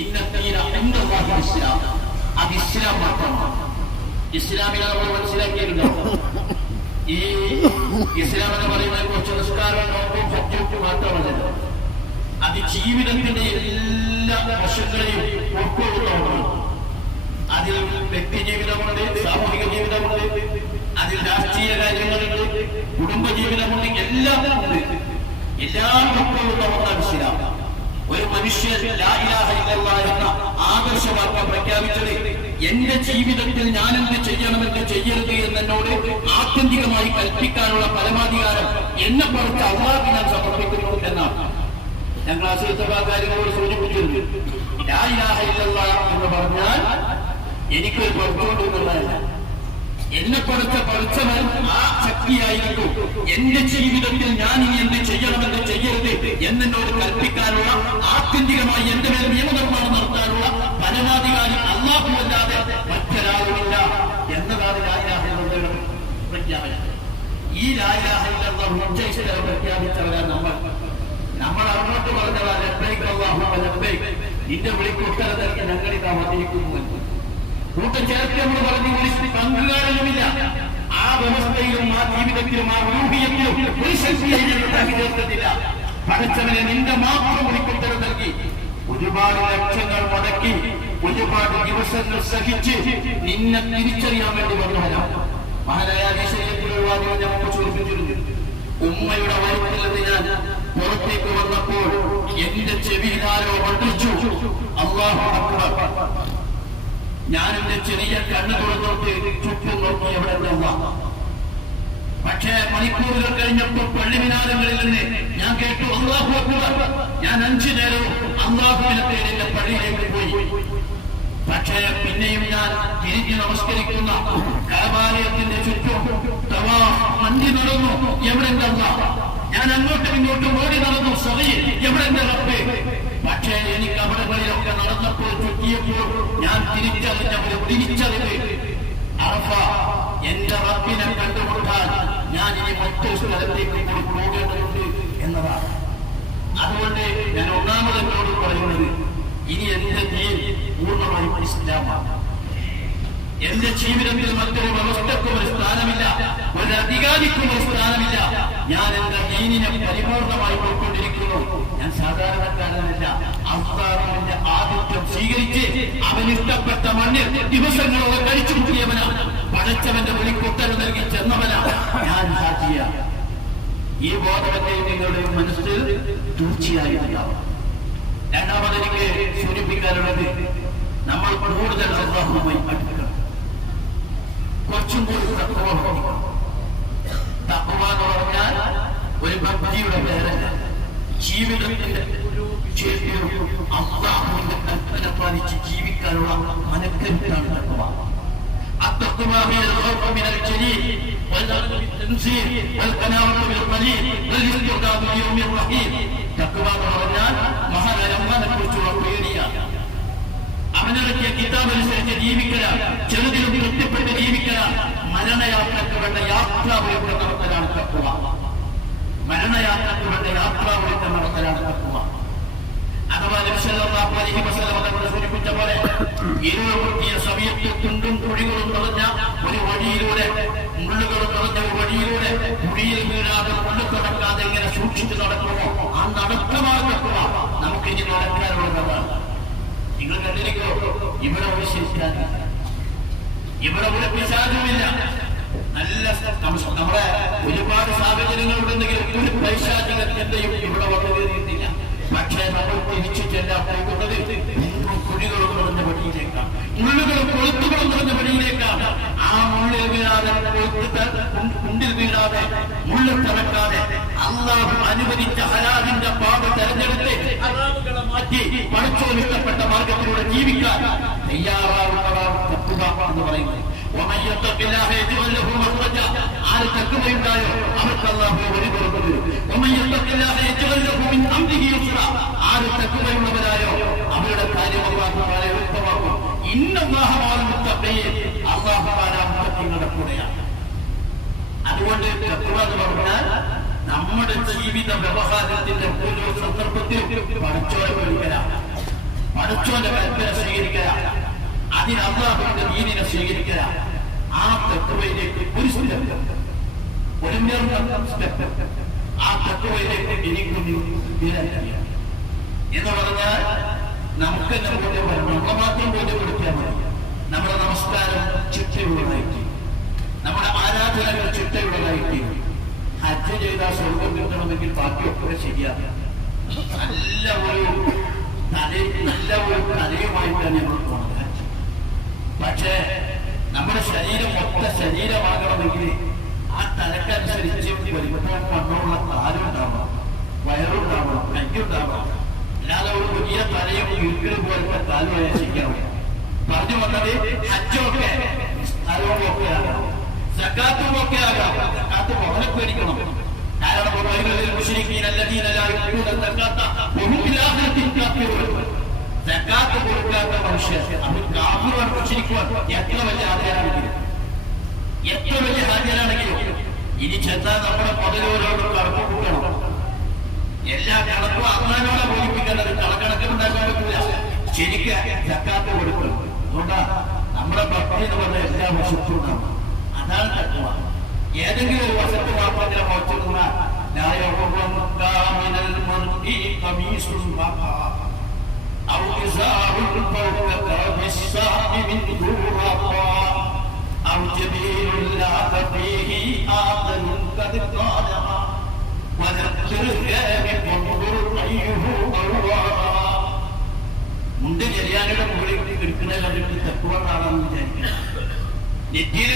ഇസ്ലാം, അത് ഇസ്ലാം മാത്രമാണ്. ഇസ്ലാമിനെ നമ്മൾ മനസ്സിലാക്കിയിട്ടുണ്ടോ? ഈ ഇസ്ലാം എന്ന് പറയുന്നത് കുറച്ച് നിസ്കാരം, നോക്കും, ഹജ്ജും മാത്രമല്ലല്ലോ. അത് ജീവിതത്തിന്റെ എല്ലാ വശങ്ങളെയും ഉൾക്കൊള്ളുന്നതാണ്. അതിൽ വ്യക്തി ജീവിതമുണ്ട്, സാമൂഹിക ജീവിതമുണ്ട്, അതിൽ രാഷ്ട്രീയ കാര്യങ്ങളുണ്ട്, കുടുംബ ജീവിതമുണ്ട്, എല്ലാം ഉണ്ട്. എല്ലാം ഉൾക്കൊള്ളുന്ന ഒന്നാണ് ഇസ്ലാം. ഒരു മനുഷ്യൻ ലാ ഇലാഹ ഇല്ലല്ലാഹ് എന്ന ആദർശവാക്യം പ്രഖ്യാപിച്ചത് എന്റെ ജീവിതത്തിൽ ഞാൻ എന്ത് ചെയ്യണമെന്ന് ചെയ്യരുത് എന്നോട് ആത്യന്തികമായി കൽപ്പിക്കാനുള്ള പരമാധികാരം എന്നെ പറിച്ച് അള്ളാഹ്ക്ക് ഞാൻ സമർപ്പിക്കുന്നു എന്നാണ്. ഞാൻ ക്ലാസ്സിലത്തെ കാര്യങ്ങളോട് സൂചിപ്പിച്ചിരുന്നു. ലാ ഇലാഹ ഇല്ലല്ലാഹ് എന്ന് പറഞ്ഞാൽ എനിക്കൊരു പുറത്തോട്ടുള്ളതല്ല, എന്നെ പഠിച്ചവൻ ആ ശക്തിയായിരിക്കും എന്റെ ജീവിതത്തിൽ ഞാൻ ഇനി എന്ത് ചെയ്യണമെന്ന് ചെയ്യരുത് എന്നോട് കൽപ്പിക്കാനുള്ള, ആത്യന്തികമായി എന്റെ മേൽ നിയമനിർമ്മാണം നടത്താനുള്ള പരമാധികാരി അല്ലാഹുവല്ലാതെ മറ്റൊരാളുമില്ല എന്നതാണ് ലാ ഇലാഹ ഇല്ലല്ലാഹുവിന്റെ പ്രഖ്യാപനം. ഈ ലാ ഇലാഹ ഇല്ലല്ലാഹു ഉച്ചയിഷ്ടം പ്രഖ്യാപിച്ചവരാണ് നമ്മൾ അങ്ങോട്ട് പറഞ്ഞതാ ലബ്ബൈക അല്ലാഹുമ്മ ലബ്ബൈക, നിന്റെ വിളിക്ക് ഉത്തരം നൽകി ഞങ്ങളിതാ വന്നിരിക്കുന്നു. കൂട്ടം ചേർത്ത് നമ്മൾ പറഞ്ഞു പങ്കുകാരനുമില്ല. ആ വ്യവസ്ഥയിലും ആ ജീവിതത്തിലും ആ ഊഹിയത്തിലും ഒരു ശക്തിയെ ചേർത്തില്ല. പഠിച്ചവനെ നിന്റെ മാത്രം വിളിക്കുത്തരം നൽകി ഒരുപാട് ലക്ഷങ്ങൾ മുടക്കി ഒരുപാട് ദിവസങ്ങൾ സഹിച്ച് നിന്നെ തിരിച്ചറിയാൻ വേണ്ടി വന്നവരാണ്. മഹാനായ ശരീരത്തിലുള്ള നമുക്ക് സൂചിപ്പിച്ചിരുന്നു. ഉമ്മയുടെ വയറ്റിൽ നിന്ന് ഞാൻ പുറത്തേക്ക് വന്നപ്പോൾ എന്റെ ചെവിയിലാരോ മണ്ടിച്ചു. അല്ലാഹു അക്ബർ. ഞാൻ എന്റെ ചെറിയ കണ്ണു തുറന്നോട്ട് ചുറ്റും നോക്കി എവിടെ നിന്നാ. പക്ഷേ മണിക്കൂറുകൾ കഴിഞ്ഞപ്പോൾ പള്ളിമിനാരങ്ങളിൽ നിന്ന് ഞാൻ കേട്ടു അല്ലാഹു അക്ബർ. ഞാൻ 5 നേരവും അല്ലാഹുവിനെ തേടി എന്റെ പള്ളിയിലേക്ക് പോയി. പക്ഷേ പിന്നെയും ഞാൻ തിരിഞ്ഞ് നമസ്കരിക്കുന്ന കഅബാലയത്തിന്റെ ചുറ്റും മണ്ടി നടന്നു. എവിടെ അല്ലാഹ്? ഞാൻ അങ്ങോട്ടും ഇങ്ങോട്ടും ഓടി നടന്നു. സഹീൽ എവിടെ എന്റെ റബ്ബേ? പക്ഷേ എനിക്ക് അവിടങ്ങളിലൊക്കെ നടന്നപ്പോൾ ചുറ്റിയപ്പോൾ ഞാൻ തിരിച്ചറിവ് അറഫ എന്റെ റബ്ബിനെ കണ്ടുമുട്ടാൻ ഞാൻ ഇനി മറ്റൊരു സ്ഥലത്തേക്ക് കൂടി പോകേണ്ടതുണ്ട് എന്നതാണ്. അതുകൊണ്ട് ഞാൻ ഒന്നാമത് എന്നോട് പറയുന്നത്, ഇനി എന്റെ ദീൻ പൂർണ്ണമായും ഇസ്ലാമാണ്. എന്റെ ജീവിതത്തിൽ മറ്റൊരു വ്യവസ്ഥക്കും ഒരു സ്ഥാനമില്ല, ഒരു അധികാരിക്കും ഒരു സ്ഥാനമില്ല. ഞാൻ എന്റെ ദീനിനെ പരിപൂർണമായി ഉൾക്കൊണ്ടിരിക്കുന്നു. ഞാൻ സാധാരണക്കാരനല്ല. അള്ളാഹുവിന്റെ ആതിഥ്യം സ്വീകരിച്ച് അവനിഷ്ടപ്പെട്ട മണ്ണിൽ ദിവസങ്ങളോടെ കഴിച്ചു കൂട്ടിയവനാണ്. പടച്ചവന്റെ വിളിക്കുത്തരം നൽകി ചെന്നവനാണ് ഞാൻ സാക്ഷിയാണ്. ഈ ബോധവത്തെയും നിങ്ങളുടെ മനസ്സിൽ തീർച്ചയായും ഉണ്ടാവും. രണ്ടാമത് എനിക്ക് സൂചിപ്പിക്കാനുള്ളത്, നമ്മൾ കൂടുതൽ അല്ലാഹുവുമായി അടുക്കണം. കുറച്ചും കൂടി തഖ്വ എന്ന് പറഞ്ഞാൽ ഒരു ഭക്തിയുടെ പേരല്ല. ജീവിതത്തിന്റെ ഓരോ വിഷയത്തിലും അല്ലാഹുവിന്റെ കൽപ്പന പാലിച്ച് ജീവിക്കാനുള്ള മനക്കരുത്താണ് തഖ്വ. التقوى هي الخوف من الجليل والأخذ بالتنزيل والقناعة بالقليل والاستعداد ليوم الرحيل. تقوى എന്ന് പറഞ്ഞാൽ മഹാനായ അല്ലാഹുവിനെ കുറിച്ചുള്ള പേടിയാണ്. അവനിറക്കിയ കിതാബനുസരിച്ച് ജീവിക്കലാണ്, ചെറുതിലും തൃപ്തിപ്പെട്ട് ജീവിക്കലാണ്. മരണയാത്രക്ക് വേണ്ട യാത്രാവൃത്തം നടത്തലാണ് തഖ്വ. മരണയാത്രക്ക് വേണ്ട യാത്രാവൃത്തം നടത്തലാണ് തഖ്വ. അഥവാ നബി സല്ലല്ലാഹു അലൈഹി വസല്ലം തങ്ങൾ സൂചിപ്പിച്ച പോലെ ഇരുളുമുട്ടിയ സമയത്ത് കുണ്ടും കുഴികളും നിറഞ്ഞ ഒരു വഴിയിലൂടെ, മുള്ളുകളും നിറഞ്ഞ ഒരു വഴിയിലൂടെ കുഴിയിൽ വീഴാതെ മുള്ളു കടക്കാതെ എങ്ങനെ സൂക്ഷിച്ച് നടക്കുമോ ആ നടക്കമാണ് തഖ്വ. നമുക്ക് ഇനി നടക്കാനുള്ളതാണ്. നിങ്ങൾ കണ്ടിരിക്കോ, ഇവിടെ ഒരു ശിഷ്ടാനില്ല, ഇവിടെ ഒരു പിശാചുമില്ല. നല്ല നമ്മുടെ ഒരുപാട് സാഹചര്യങ്ങൾ ഉണ്ടെങ്കിലും ഒരു പൈശാചികത്തിന്റെയും ഇവിടെ വന്നു കയറിയിട്ടില്ല. പക്ഷേ നമ്മൾ തിരിച്ചു ചെല്ലാൻ പോകുന്നത് കുഴികളും നിറഞ്ഞ വഴിയിലേക്കാണ്, മുള്ളുകളും കൊളുത്തുകളും നിറഞ്ഞ വഴിയിലേക്കാണ്. ആ മുള്ളിൽ വീഴാതെ, കുണ്ടിൽ വീഴാതെ, മുള്ളിൽ തറക്കാതെ അല്ലാഹു അനുവദിച്ച ഹലാലിന്റെ പാത തെരഞ്ഞെടുത്ത് ഹറാമുകളെ മാറ്റി പടച്ചോൻ ഇഷ്ടപ്പെട്ട മാർഗത്തിലൂടെ ജീവിക്കാൻ തയ്യാറാവുന്നതാണ് തഖ്വ എന്ന് പറയുന്നത്. ومن يتق الله يجعل له مخرجا. ആര് തഖ്വയുണ്ടായോ അവർക്ക് അല്ലാഹു വഴി തുറന്നു തരും. ومن يتق الله يجعل له من امره يسرا. ആര് തഖ്വയുള്ളവരായോ അവരുടെ കാര്യം അല്ലാഹു തആല എളുപ്പമാക്കും. ഇന്നല്ലാഹ മഅൽ മുത്തഖീൻ. അല്ലാഹു തആല മുത്തഖീങ്ങളുടെ കൂടെയാണ്. അതുകൊണ്ട് തഖ്വ എന്ന് പറഞ്ഞാൽ നമ്മുടെ ജീവിത വ്യവഹാരത്തിന്റെ ഓരോ സന്ദർഭത്തിലും പടച്ചോനെ വിളിക്കലാണ്. പടച്ചോന്റെ കൽപ്പന സ്വീകരിക്കുക, അതിന് അല്ലാഹുവിന്റെ ദീനിനെ സ്വീകരിക്കുക. ആ തഖ്വയിലേക്ക് ഒരു സ്റ്റെപ്പ്, ഒരു സ്റ്റെപ്പ് ആ തഖ്വയിലേക്ക് എനിക്കും വിരലില്ല എന്ന് പറഞ്ഞാൽ നമുക്ക് തന്നെ ബോധ്യപ്പെടും. നമ്മളെ മാത്രം ബോധ്യപ്പെടുത്തിയാൽ മതി. നമ്മുടെ നമസ്കാരം ചിട്ടയുള്ളതായിട്ട്, നമ്മുടെ ആരാധനകൾ ചിട്ടയുള്ളതായിട്ട്, ഹജ്ജ് ചെയ്താൽ സ്വർഗം കിട്ടണമെങ്കിൽ ബാക്കിയൊക്കെ ശരിയാണ്. നല്ല ഒരു കലയുമായിട്ടാണ് നമ്മൾ പോണത് ഹജ്ജ്. പക്ഷേ നമ്മുടെ ശരീരം മൊത്ത ശരീരമാകണമെങ്കിൽ ആ തലക്കനുസരിച്ച് വലിപ്പം മണ്ണുള്ള കാലുണ്ടാവണം, വയറുണ്ടാവണം, കയ്യുണ്ടാവണം. അല്ലാതെ ഒരു വലിയ തലയും ഇരിക്കലും പോലത്തെ കാലുമായ ശരിയാവും. പറഞ്ഞു വന്നത് ഹജ്ജൊക്കെ സ്ഥലവും ഒക്കെ ആകണം, സക്കാത്തും ഒക്കെ ആകാം. സക്കാത്ത് മുതലെ പേടിക്കണം. കാരണം സക്കാത്ത് കൊടുക്കാത്ത മനുഷ്യർ അവർ കാഫിറുകൾ മുശ്രിക്കുവാൻ എത്ര വലിയ ഹാജരാണെങ്കിലും, എത്ര വലിയ ഹാജരാണെങ്കിലും ഇനി ചെന്നാൽ നമ്മുടെ മുതലോരോട് കണക്ക് കൂട്ടണം. എല്ലാ കണക്കും അള്ളാനോടെ ബോധിപ്പിക്കേണ്ടത്. കണക്കുണ്ടാക്കാൻ പറ്റില്ല. ശരിക്ക് സക്കാത്ത് കൊടുക്കണം. അതുകൊണ്ടാ നമ്മുടെ ഭക്തി എന്ന് പറഞ്ഞ എല്ലാ വശത്തും ഉണ്ടാവും. അതാണ് തഖ്വ. ഏതെങ്കിലും ഒരു വശത്ത് മാത്രം ഞാൻ മോചിക്കുന്ന മുണ്ട് ചെറിയാനുടെ മുകളിൽ എടുക്കുന്ന കണ്ടിട്ട് തഖ്വ കാണാമെന്ന് വിചാരിക്കണം. നെറ്റിയിൽ